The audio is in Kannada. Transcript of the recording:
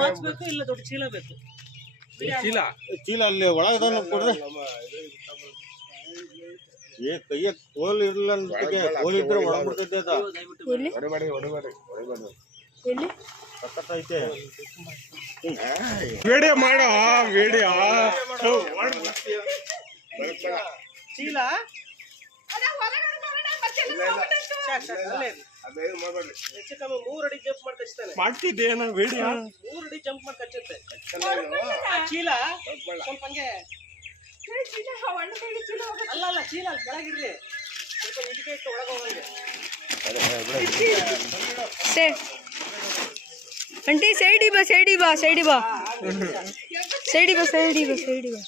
ಬಾಕ್ಸ್ ಬೇಕು ಇಲ್ಲ ದೊಡ್ಡ ಚೀಲ ಬೇಕು? ಚೀಲ ಚೀಲ ಅಲ್ಲಿ ಒಳಗದ ಕೊಡ್ರಿ. ಕೈಯ ಕೋಲ್ ಇರಲಿಲ್ಲ ಅಂದಕ್ಕೆ ಕೋಲ್ ಇದ್ರೆ ಒಳಗ್ಬಿಡ್ತೈತೆ ಅದ. ಸಕ್ಕತ್ತೈತೆ. ವಿಡಿಯೋ ಮಾಡೋ ವಿಡಿಯೋ. ಚೀಲ ಹೆಚ್ಚು ಕಮ್ಮಿ 3 ಅಡಿ ಜಂಪ್ ಮಾಡಿ ಕಚ್ತಾನೆ. ಮಾಡ್ತಿದ್ದೇನ ವಿಡಿಯೋ? 3 ಅಡಿ ಜಂಪ್ ಮಾಡಿ ಕಚ್ಚುತ್ತೆ ಚೀಲ. ಸ್ವಲ್ಪ ಹಂಗೆ ಅಲ್ಲ ಚೀಲ ಅಲ್ಲಿ ಕೆಳಗಿಡ್ರಿ, ಅದಕ್ಕೆ ಇಟ್ಕೆ ಇಟ್ಟು ಒಳಗೆ ಹೋಗಂಗೆ. आंटी सैडी बा सैडी बा सैडी बा सैडी बा सैडी बा सैडी बा